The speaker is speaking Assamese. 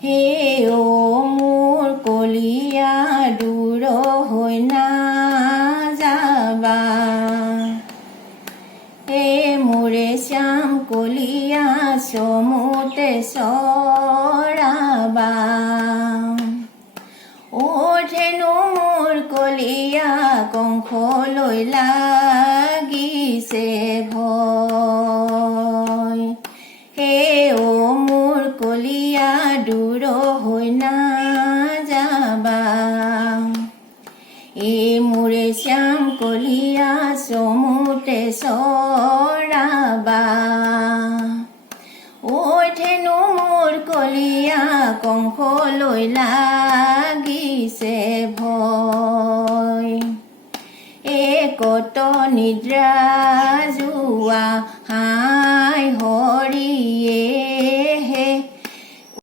হে ও মোৰ কলিয়া দূৰ হৈ নাযাবা হে মোৰে শ্যাম কলিয়া চমুতে চৰাবা ও ধেনু মোৰ কলিয়া কংসলৈ লাগিছে ভয় হে ও মোৰ কলিয়া দূৰ হৈ নাযাবা এ মোৰে শ্যাম কলিয়া চমুতে চৰাবা ও ধেনু মোৰ কলিয়া কংসলৈ লাগিছে ভয় এ কত নিদ্ৰা যোৱা হাই হৰিয়ে